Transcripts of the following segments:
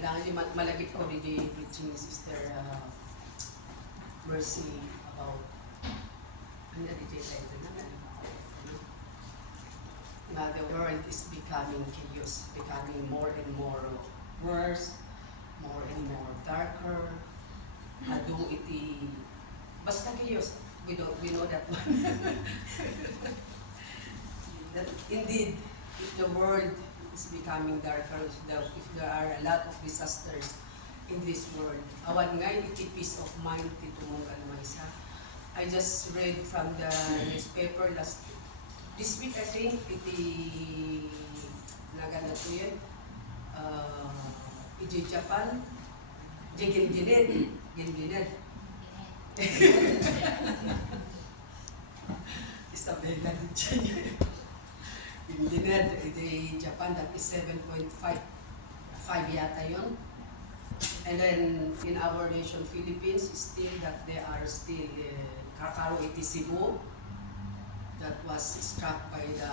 Alangan di malagip ko di preaching ni Sister Mercy about ano di tayo na the world is becoming chaos, becoming more and more worse, more and more darker. Adung iti basta chaos. We know that one. That indeed, if the world is becoming darker, if there are a lot of disasters in this world, awan ngay iti peace of mind ti tumugal maysa. I just read from the newspaper this week, I think, iti nagana to yun, iti Japan, ginginid. Isabela din siya. Ginginid, iti Japan, that is 7.5 yata yun. And then, in our nation, Philippines, still that they are still, Kakaro iti Cebu, that was struck by the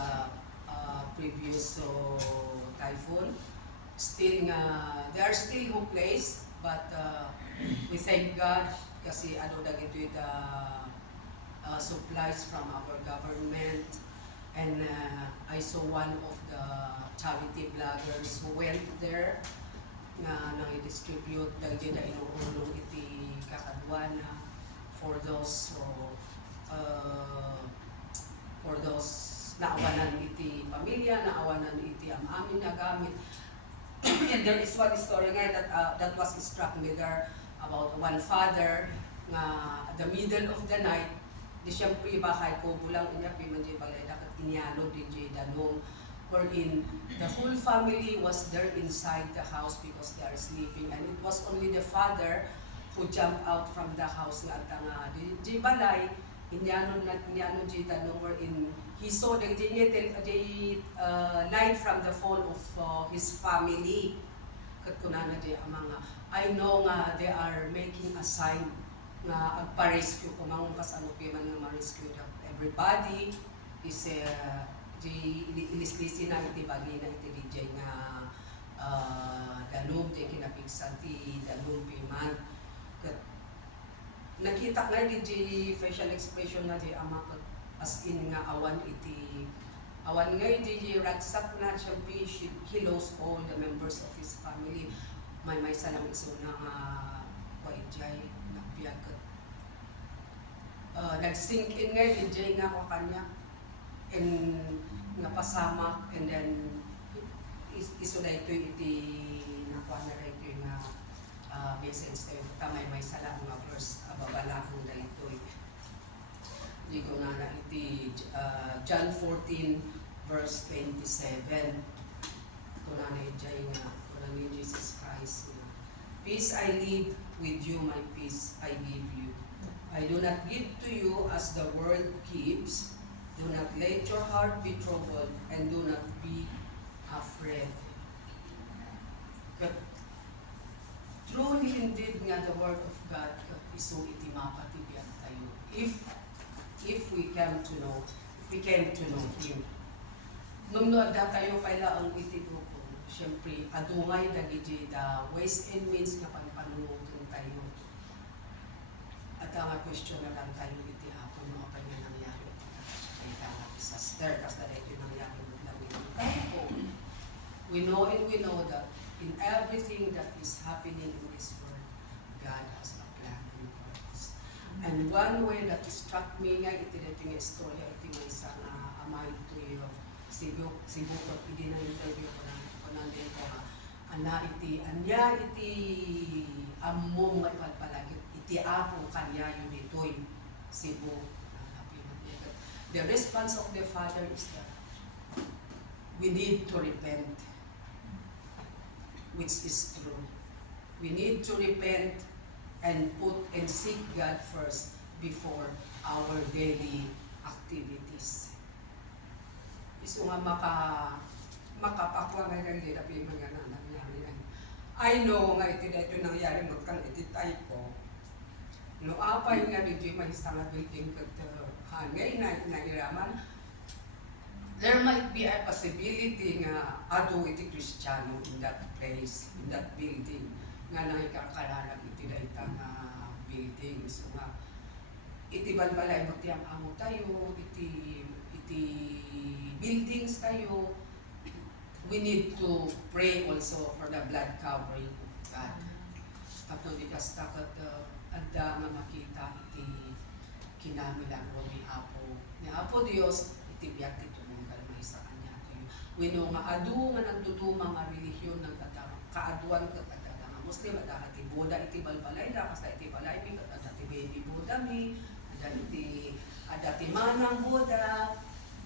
previous typhoon. Still they are still hopeless, but we thank God kasi ano dagito the supplies from our government. And I saw one of the charity bloggers who went there nga nang-distribute dagito na inuulong iti kakadwana for those naawanan iti pamilya, naawanan iti amin na gamit. And there is one story nga that was struck me there about one father nga the middle of the night, di siyempre bahay ko bulang inya piman di balay dapat inyano di danong, wherein the whole family was there inside the house because they are sleeping, and it was only the father who jumped out from the house nga at di balay inyano di tanong, wherein he saw the light from the phone of his family. Katkunana di mga I know nga they are making a sign nga agpa-rescue kung mangungkas ano piman nga ma-rescue everybody is di ilislisi na iti bagi na iti DJ nga dalog di kinapigsan ti dalog piman. Nakita nga di facial expression na di ama as in nga awan nga di ragsak na siya, he lost all the members of his family. May salam iso na waijay nagbiag nag-sink in nga di nga ko kanya and nga pasamak, and then iso na ito iti nakuha na ito nga message tayo tamay may salam nga verse babalakong na ito di ko na iti John 14 verse 27 ko na iti nga ni Jesus Christ nga, peace I leave with you, my peace I give you. I do not give to you as the world gives. Do not let your heart be troubled, and do not be afraid. Truly indeed nga the word of God iso iti mapatibiyag tayo. If we came to know Him. Nung noada tayo kaila ang iti grupo, siyempre adungay dagiti the ways and means nga pagpanunutin tayo. At ang question na lang tayo iti hapon no pa nga nangyari kay disaster kasi dahil yung nangyari we know and we know that in everything that is happening in this world, God has a plan and purpose. And one way that struck me nga iti dating istorya iti may isa na amay to yung Cebu ko iti na interview ko nandun ko nga ana iti anya iti among nga ipalpalagit iti apong kanya yun ito'y Cebu. The response of the father is that we need to repent, which is true. We need to repent and seek God first before our daily activities. Iso nga makapakwa nga kang dinapi mga nangyari. I know nga iti dito nangyari magkang iti typo. No apay nga dito may isang building hangay na iraman. there might be a possibility nga ado iti Kristiyano in that place, in that building, nga nakikakalalag iti dayta nga building. So nga, iti balbalay mo tiyang amo tayo, iti buildings tayo, we need to pray also for the blood covering of God. Tapos di kasta kat adda nga makita iti kinamilagro ni Apo Dios, iti biyak iti tumunggal may sa kanya. Wino nga adu nga nagduduma nga relihiyon ng kaaduan kat adda nga Muslim, adda iti Buddha iti balbalay, da kasta iti balay mi kat adda iti baby Buddha mi, adda iti manang Buddha,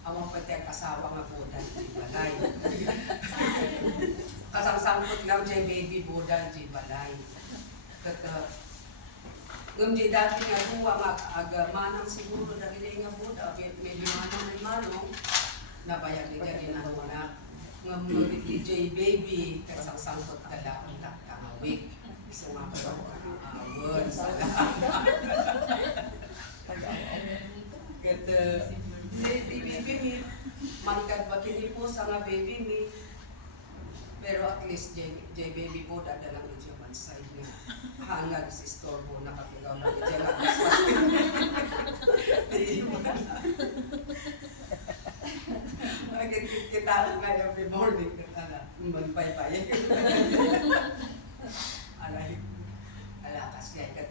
awang pati ang kasawa nga Buddha iti balay. Kasangsangkot lang dyan baby Buddha iti balay. Kat ngam di dati nga buwa nga agamanang siguro dahil nga Buddha, medyo manang may manong, nabayag ni dyan inanunak. Ngam di J baby, kasangsangkot dala ang tangawik. So nga ko awon sa kat baby mi, mangkad ba kini po sa nga baby mi, pero at least J baby po dadalang iti man side nga hangad si storbo nakapagaw na iti nga kita nga every morning kita magpay-pay alakas kaya kat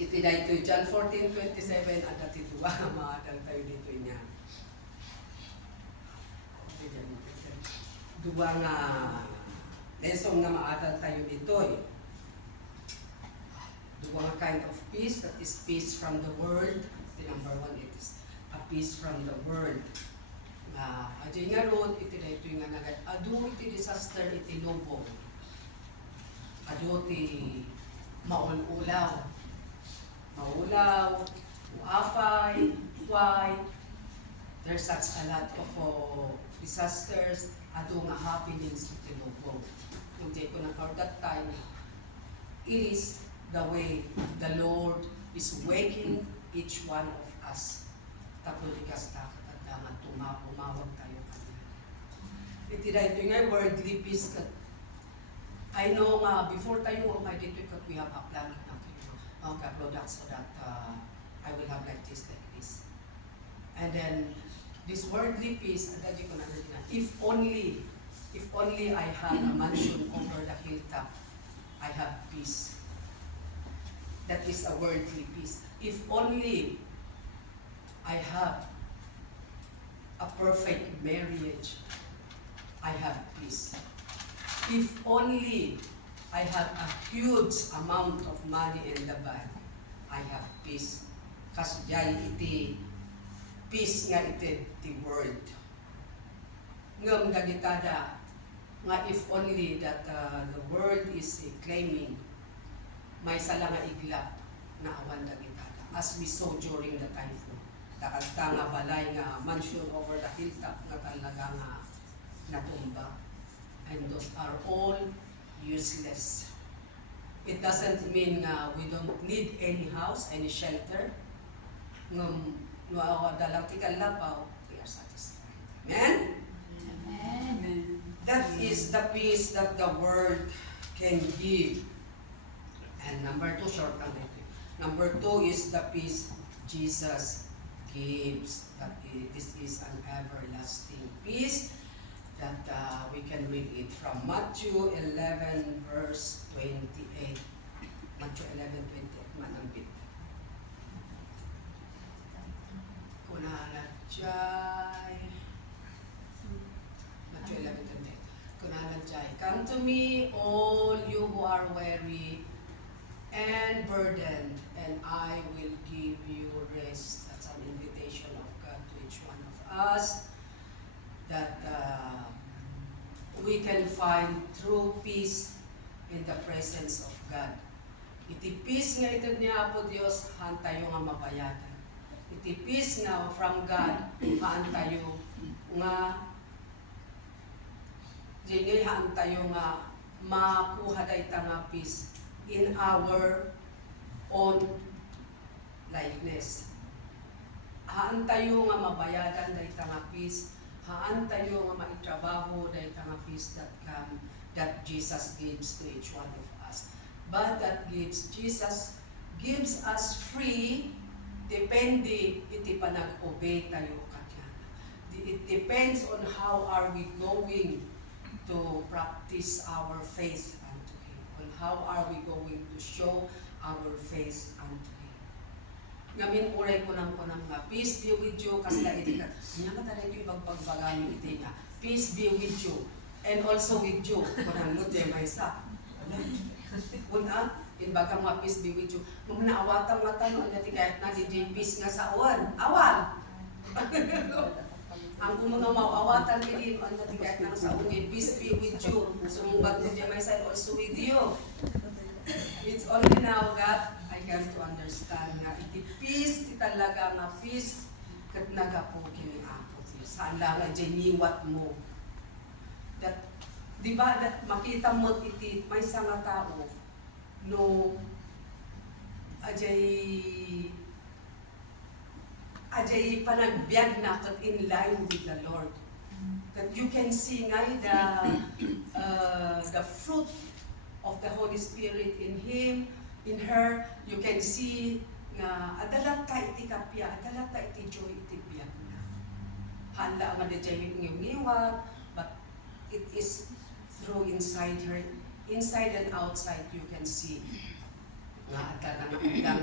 iti na ito John 14:27 at dati tuwa maadal tayo dito niya duwa nga lesson nga maadal tayo dito duwa nga kind of peace, that is peace from the world. The number one, it is a peace from the world. Adi nga ron, iti na ito nga nagad adu iti disaster iti lubong, adu iti maululaw, uapay, why there's such a lot of disasters, ado nga happenings iti lubong. Hindi ko na for that time, it is the way the Lord is waking each one of us. Tapos ikasta katanda nga umawag tayo kanya. Iti na ito nga worldly peace that I know nga before tayo may dito we have a plan na mga products so that I will have like this. And then this worldly peace, adadi ko na if only I had a mansion over the hilltop, I have peace. That is a worldly peace. If only I have a perfect marriage, I have peace. If only I have a huge amount of money in the bank, I have peace. Kasi jay iti peace nga iti the world. Ngam dagitada nga if only that the world is claiming may sala nga iglap na awan dagitada as we saw during the typhoon. Dakagta nga balay nga mansion over the hilltop nga talaga nga natumba. And those are all useless. It doesn't mean we don't need any house, any shelter. Ngam dalang tikal lapaw, we are satisfied. Amen? Amen. That is the peace that the world can give. And number 2, short lang dito. Number 2 is the peace Jesus gives. That this is an everlasting peace that we can read it from Matthew 11 verse 28. Matthew 11:28 manambit. Kunala jay. Matthew 11:28. Kunala jay. Come to me, all you who are weary and burdened, and I will give you rest. That's an invitation of God to each one of us, that we can find true peace in the presence of God. Iti peace nga ito niya po Diyos, haan tayo nga mabayadan. Iti peace nga from God, haan tayo nga haan tayo nga makuha day nga peace in our own likeness. haan tayo nga mabayadan dahil nga peace, haan tayo nga maitrabaho dahil nga peace that Jesus gives to each one of us. But Jesus gives us free, depende iti panag-obey tayo kanya. It depends on how are we going to practice our faith unto Him, on how are we going to show our faith unto Him. Ngamin uray ko nang nga, peace be with you, kasi na iti ka, niya ka talaga ito ibang pagbagaan iti nga, peace be with you, and also with you, kunang mo di may isa. Kuna, inbaga mga peace be with you, nung naawatan nga tanong, natin kahit na di peace nga sa awan, ang kung mga mawawatan din, ang natin kahit na sa awan, peace be with you, sumungbat mo di may isa, also with you. It's only now that I come to understand nga iti peace, iti talaga nga peace, kat nagapo kini Apo. Saan lang nga niwat mo. That, di ba, that makita mo iti may nga tao, no, ajay panagbiag na kat in line with the Lord. That you can see nga the fruit of the Holy Spirit in him, in her. You can see nga adalat ka iti kapya, adalat ka iti joy, iti biyak na. Handa nga na dyan ngiwat, but it is through inside her, inside and outside you can see nga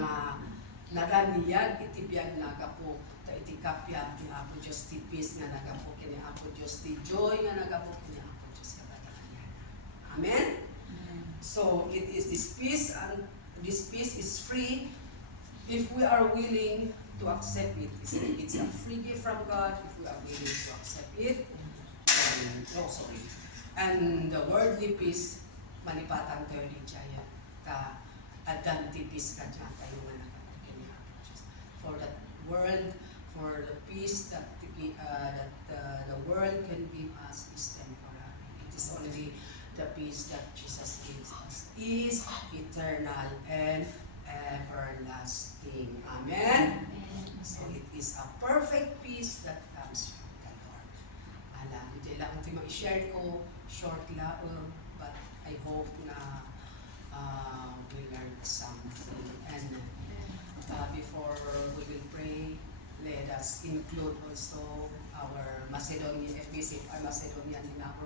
nga naraniyag iti biyak na kapo, ta iti kapya ni Apo Diyos ti peace nga nagapo kini Apo Diyos ti joy nga nagapo kini Apo Diyos katatagan. Amen? So it is this peace, and this peace is free if we are willing to accept it. It's a free gift from God if we are willing to accept it. And the worldly peace, malipatan tayo din siya ka adanti peace ka dyan tayo nga nakapagin niya. For that world, for the peace that the world can give us is temporary. It is only the peace that Jesus gives us is eternal and everlasting. Amen? So it is a perfect peace that comes from the Lord. Alam, hindi lang ito ma-share ko, short lang, but I hope na we learned something. And before we will pray, let us include also our Macedonian, FBC, our Macedonian in our